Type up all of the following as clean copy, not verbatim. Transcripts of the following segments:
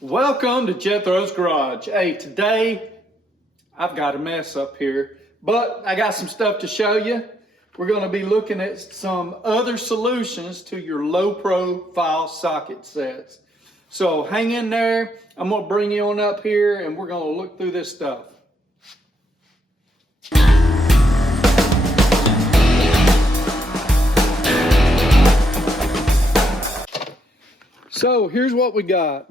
Welcome to Jethro's Garage. Hey, today I've got a mess up here, but I got some stuff to show you. We're going to be looking at some other solutions to your low profile socket sets. So hang in there. I'm going to bring you on up here and we're going to look through this stuff. So here's what we got.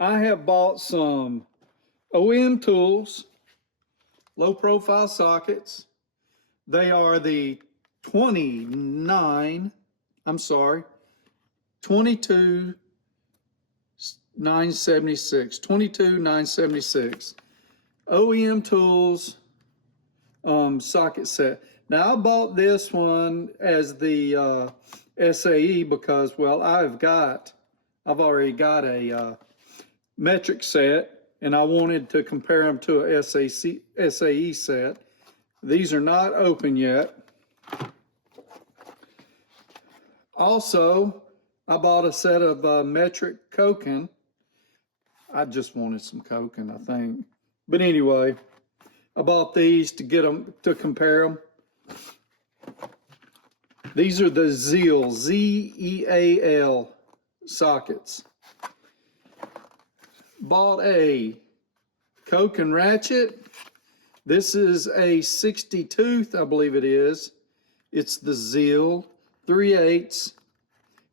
I have bought some OEM tools, low profile sockets. They are the 22,976 OEM tools socket set. Now I bought this one as the SAE because, well, I've already got a metric set, and I wanted to compare them to a SAE set. These are not open yet. Also, I bought a set of metric Koken. I just wanted some Koken, I think. But anyway, I bought these to get them, to compare them. These are the ZEAL, Z-E-A-L sockets. Bought a Koken Ratchet. This is a 60 tooth, I believe it is. It's the ZEAL 3/8.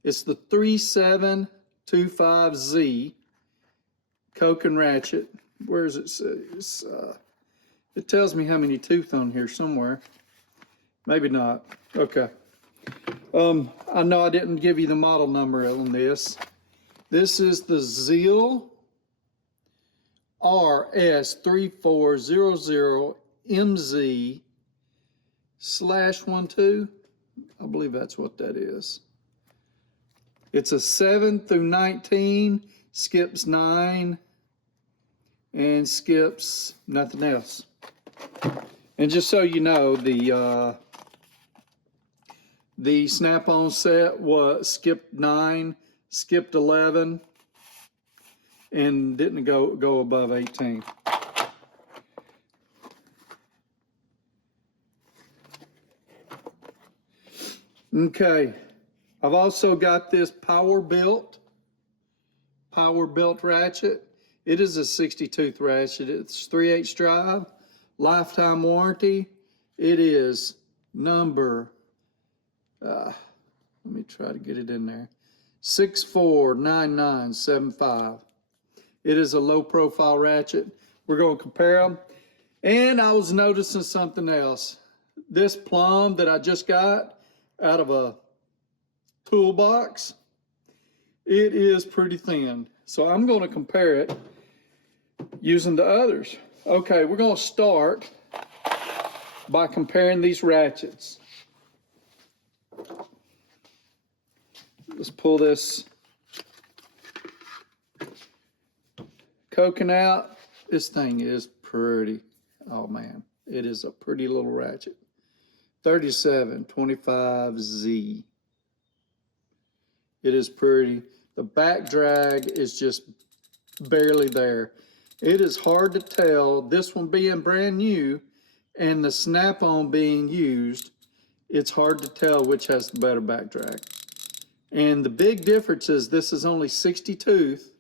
It's the 3725Z Koken Ratchet. Where is it? It tells me how many tooth on here somewhere. Maybe not. Okay. I know I didn't give you the model number on this. This is the ZEAL RS3400MZ/12. I believe that's what that is. It's a 7 through 19, skips 9, and skips nothing else. And just so you know, the snap-on set was skipped 9, skipped 11, and didn't go above 18. Okay, I've also got this power built ratchet. It is a 60 tooth ratchet. It's 3/8 drive, lifetime warranty. It is number, let me try to get it in there, 649975. It is a low profile ratchet. We're going to compare them. And I was noticing something else. This plumb that I just got out of a toolbox, it is pretty thin. So I'm going to compare it using the others. Okay, we're going to start by comparing these ratchets. Let's pull this Koken out. This thing is pretty. Oh man, it is a pretty little ratchet. 3725Z. It is pretty. The back drag is just barely there. It is hard to tell, this one being brand new and the snap-on being used, it's hard to tell which has the better back drag. And the big difference is this is only 60 tooth,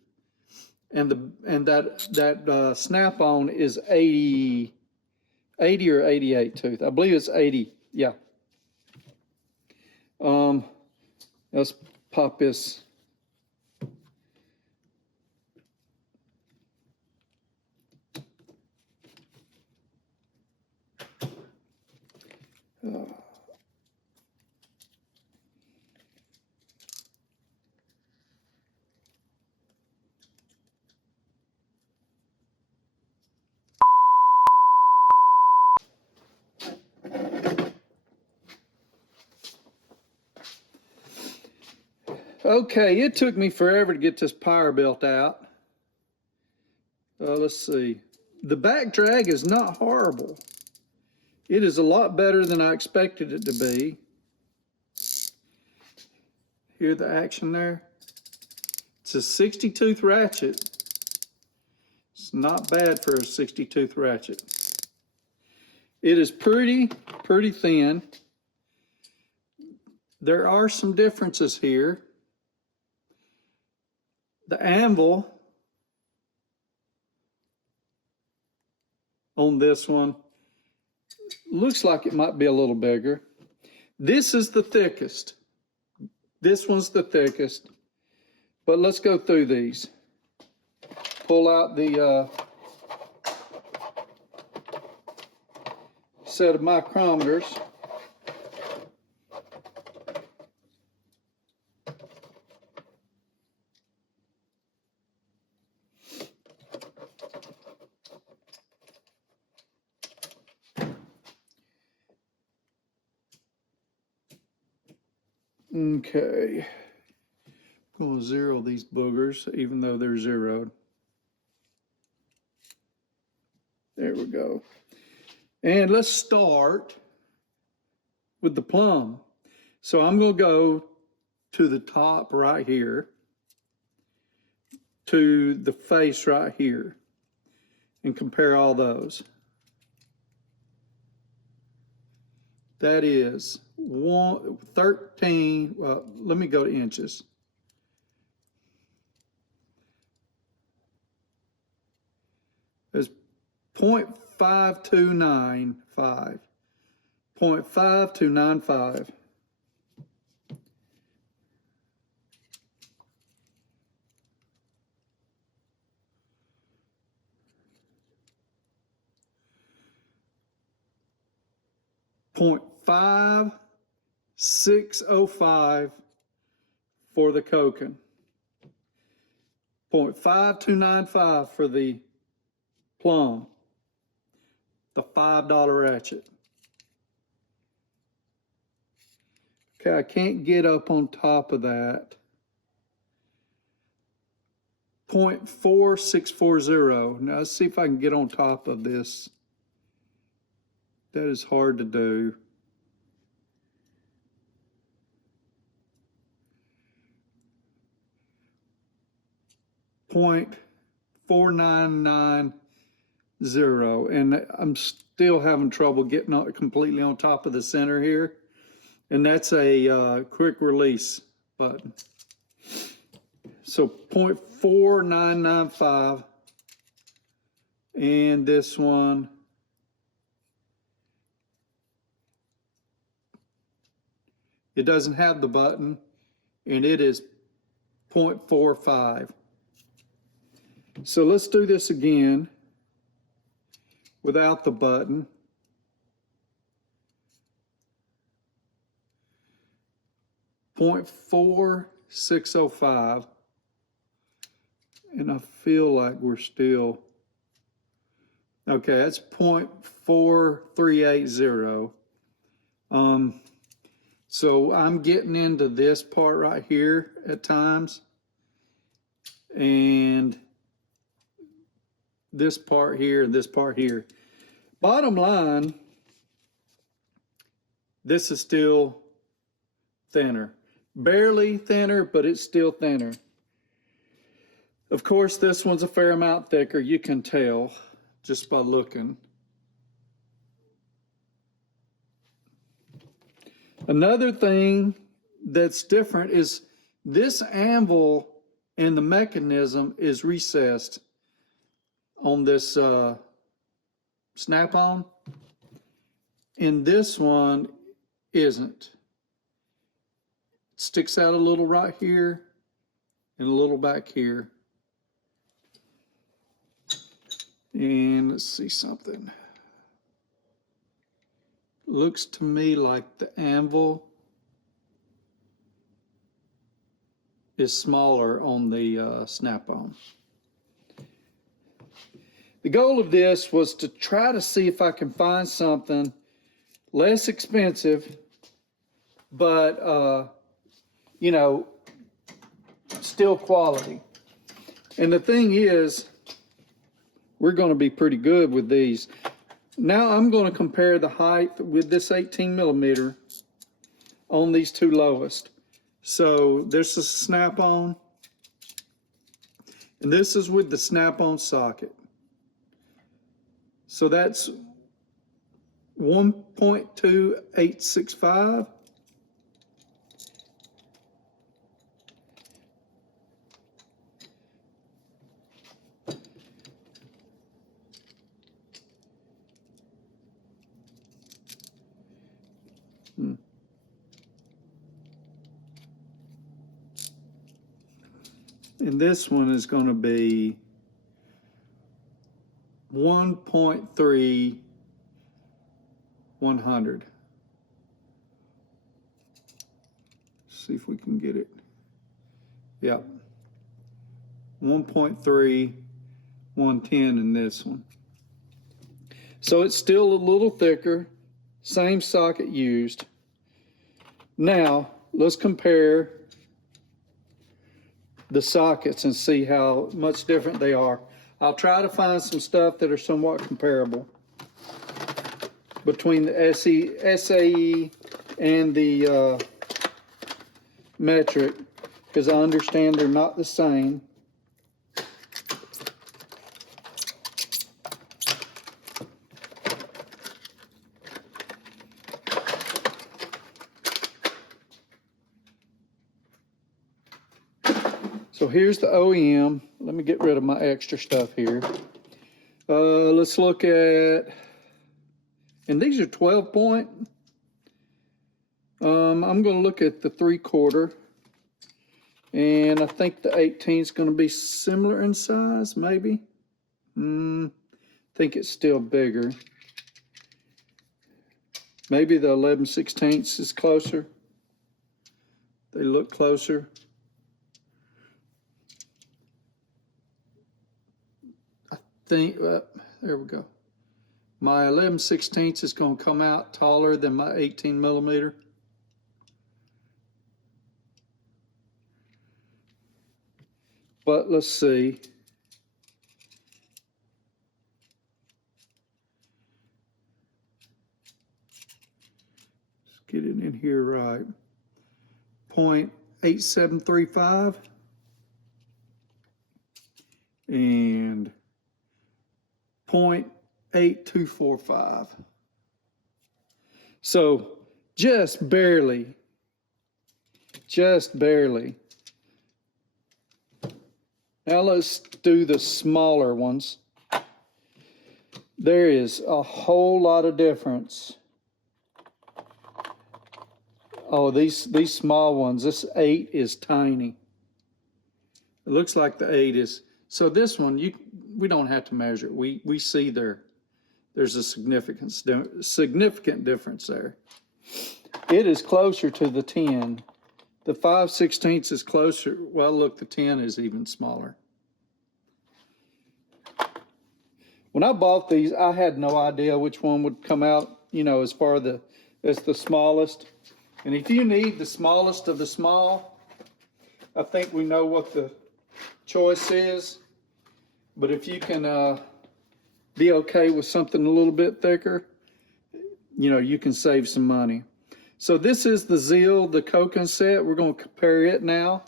and that snap-on is 80 or 88 tooth. I believe it's 80. Yeah. Let's pop this. Okay, it took me forever to get this power belt out. Let's see. The back drag is not horrible. It is a lot better than I expected it to be. Hear the action there? It's a 60 tooth ratchet. It's not bad for a 60-tooth ratchet. It is pretty thin. There are some differences here. The anvil on this one looks like it might be a little bigger. This is the thickest. This one's the thickest. But let's go through these. Pull out the set of micrometers. Okay, I'm going to zero these boogers, even though they're zeroed. There we go. And let's start with the plumb. So I'm going to go to the top right here, to the face right here, and compare all those. That is 13, well, let me go to inches. It's 0.5295. 0.5295. Point 5605 for the Koken. 0.5295 for the plum, the $5 ratchet. Okay, I can't get up on top of that. 0.4640. Now let's see if I can get on top of this. That is hard to do. .4990, and I'm still having trouble getting completely on top of the center here, and that's a quick release button. So 0.4995, and this one, it doesn't have the button, and it is 0.45. So let's do this again without the button. 0.4605, and I feel like we're still, okay, that's 0.4380. So I'm getting into this part right here at times, and this part here and this part here. Bottom line, this is still thinner. Barely thinner, but it's still thinner. Of course, this one's a fair amount thicker. You can tell just by looking. Another thing that's different is this anvil and the mechanism is recessed on this snap-on, and this one isn't. It sticks out a little right here and a little back here. And let's see something. Looks to me like the anvil is smaller on the snap-on. The goal of this was to try to see if I can find something less expensive, but you know, still quality. And the thing is, we're going to be pretty good with these. Now I'm going to compare the height with this 18 millimeter on these two lowest. So this is snap-on, and this is with the snap-on socket. So that's 1.2865. And this one is going to be 1.3100. See if we can get it. Yep. 1.3110 in this one. So it's still a little thicker, same socket used. Now, let's compare the sockets and see how much different they are. I'll try to find some stuff that are somewhat comparable between the SAE and the metric, because I understand they're not the same. So here's the OEM. Let me get rid of my extra stuff here. Let's look at, and these are 12 point. I'm going to look at the 3/4, and I think the 18 is going to be similar in size, maybe. I think it's still bigger. Maybe the 11/16 is closer. They look closer. There we go. My 11/16 is going to come out taller than my 18 millimeter. But let's see. Let's get it in here right. 0.8735 and 0.8245. So just barely. Now let's do the smaller ones. There is a whole lot of difference. Oh, these small ones, this 8 is tiny. It looks like the 8 is, so this one, we don't have to measure it. We see there's a significant difference there. It is closer to the 10. The 5/16 is closer. Well, look, the 10 is even smaller. When I bought these, I had no idea which one would come out, as far as the smallest. And if you need the smallest of the small, I think we know what the choice is. But if you can be okay with something a little bit thicker, you can save some money. So this is the Zeal, the Koken set. We're going to compare it now.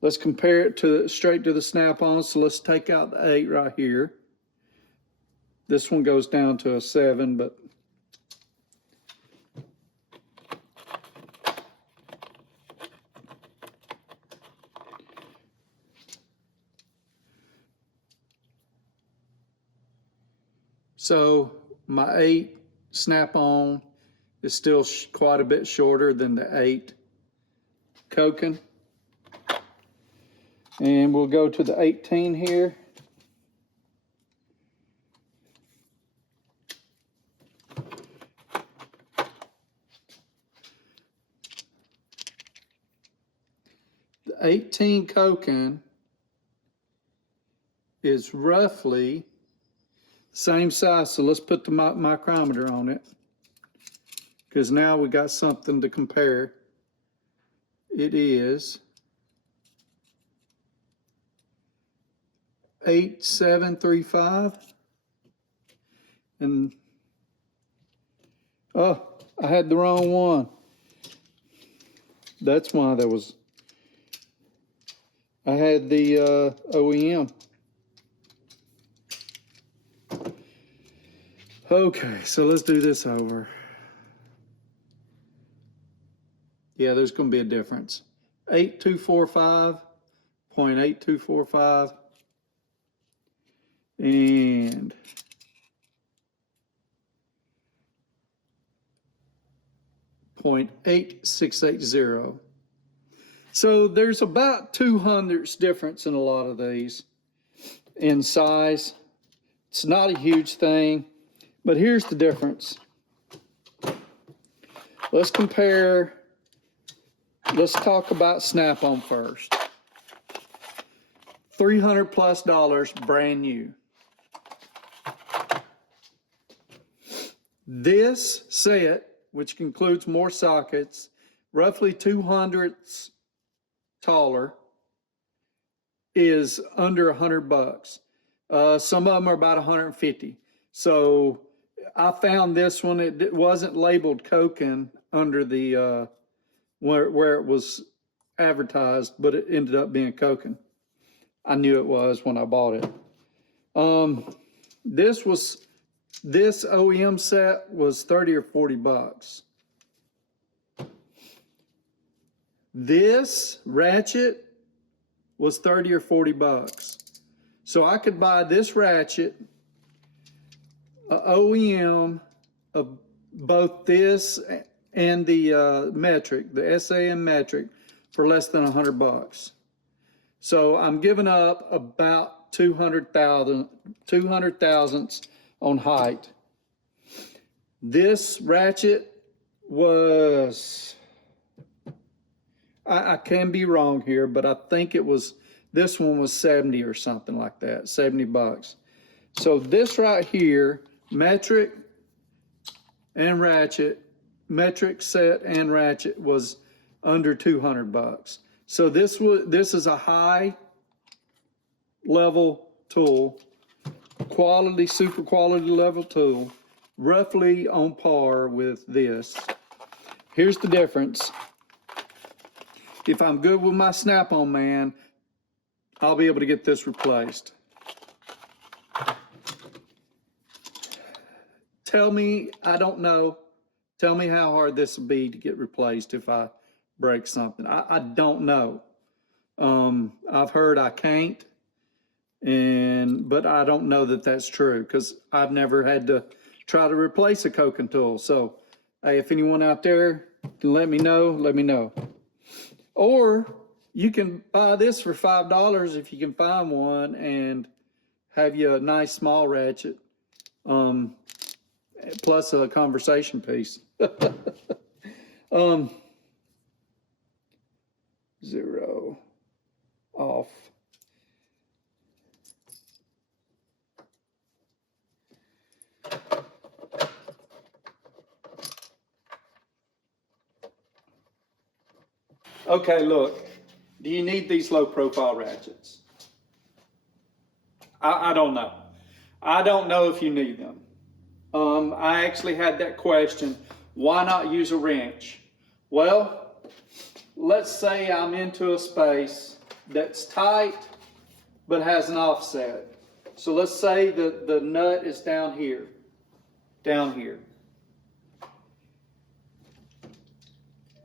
Let's compare it straight to the snap-on. So let's take out the 8 right here. This one goes down to a 7, but so my 8 snap-on is still quite a bit shorter than the 8 Koken. And we'll go to the 18 here. The 18 Koken is roughly the same size. So let's put the micrometer on it, because now we got something to compare. It is 8.735, and oh, I had the wrong one. That's why I had the OEM. Okay, so let's do this over. Yeah, there's going to be a difference. 8245.8245 and 0.8680. So there's about 200ths difference in a lot of these in size. It's not a huge thing, but here's the difference. Let's compare, let's talk about Snap-on first. $300+ brand new. This set, which includes more sockets, roughly 200ths taller, is under $100. Some of them are about 150. So I found this one, it wasn't labeled Koken under the, where it was advertised, but it ended up being Koken. I knew it was when I bought it. This OEM set was 30 or 40 bucks. This Ratchet was 30 or 40 bucks. So I could buy this Ratchet, a OEM of both this and the metric, the SAM metric, for less than 100 bucks. So I'm giving up about 200 thousandths on height. This Ratchet was, I can be wrong here, but I think it was, this one was 70 or something like that, 70 bucks. So this right here, metric and ratchet, metric set and ratchet, was under 200 bucks. So this is a high level tool, quality, super quality level tool, roughly on par with this. Here's the difference. If I'm good with my Snap-on man, I'll be able to get this replaced. Tell me, I don't know. Tell me how hard this will be to get replaced if I break something. I don't know. I've heard I can't, but I don't know that that's true because I've never had to try to replace a Koken tool. So, hey, if anyone out there can let me know, let me know. Or you can buy this for $5 if you can find one and have you a nice small ratchet, plus a conversation piece. 0 off. Okay, look, do you need these low profile ratchets? I don't know. I don't know if you need them. I actually had that question, why not use a wrench? Well, let's say I'm into a space that's tight but has an offset. So let's say the nut is down here.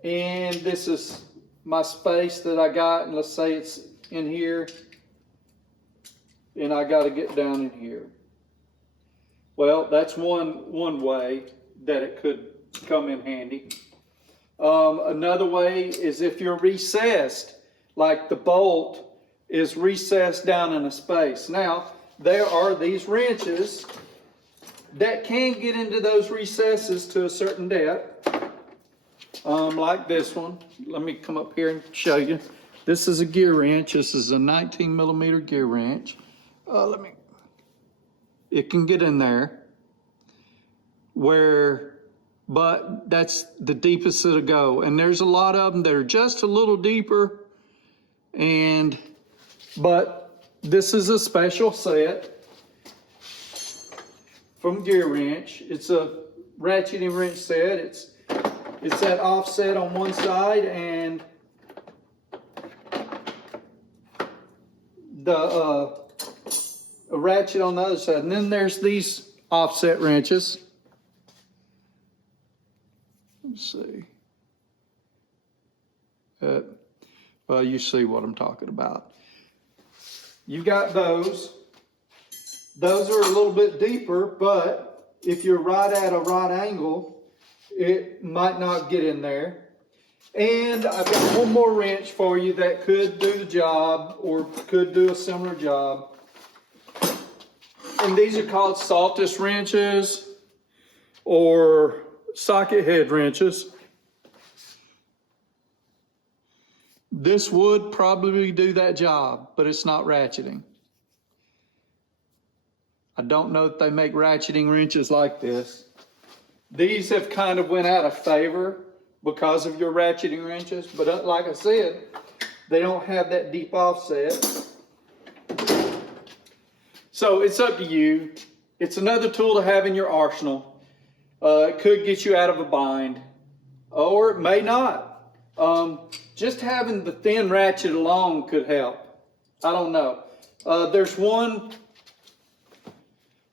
And this is my space that I got, and let's say it's in here, and I got to get down in here. Well, that's one way that it could come in handy. Another way is if you're recessed, like the bolt is recessed down in a space. Now, there are these wrenches that can get into those recesses to a certain depth, like this one. Let me come up here and show you. This is a gear wrench. This is a 19mm gear wrench. It can get in there, but that's the deepest it'll go. And there's a lot of them that are just a little deeper, but this is a special set from Gear Wrench. It's a ratcheting wrench set. It's that offset on one side and a ratchet on the other side. And then there's these offset wrenches. Let's see. Well, you see what I'm talking about. You got those. Those are a little bit deeper, but if you're right at a right angle, it might not get in there. And I've got one more wrench for you that could do the job or could do a similar job. And these are called Saltus wrenches or socket head wrenches. This would probably do that job, but it's not ratcheting. I don't know if they make ratcheting wrenches like this. These have kind of went out of favor because of your ratcheting wrenches, but like I said, they don't have that deep offset. So it's up to you. It's another tool to have in your arsenal. It could get you out of a bind, or it may not. Just having the thin ratchet alone could help. I don't know. There's one,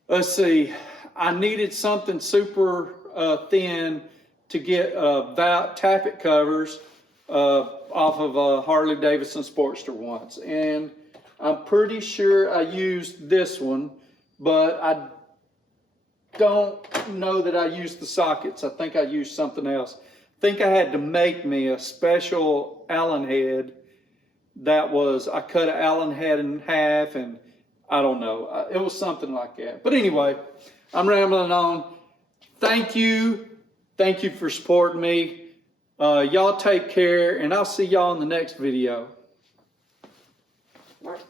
let's see, I needed something super thin to get tappet covers off of a Harley Davidson Sportster once. And I'm pretty sure I used this one, but I don't know that I used the sockets. I think I used something else. I think I had to make me a special Allen head that was, I cut an Allen head in half, and I don't know. It was something like that. But anyway, I'm rambling on. Thank you. Thank you for supporting me. Y'all take care, and I'll see y'all in the next video. Mark.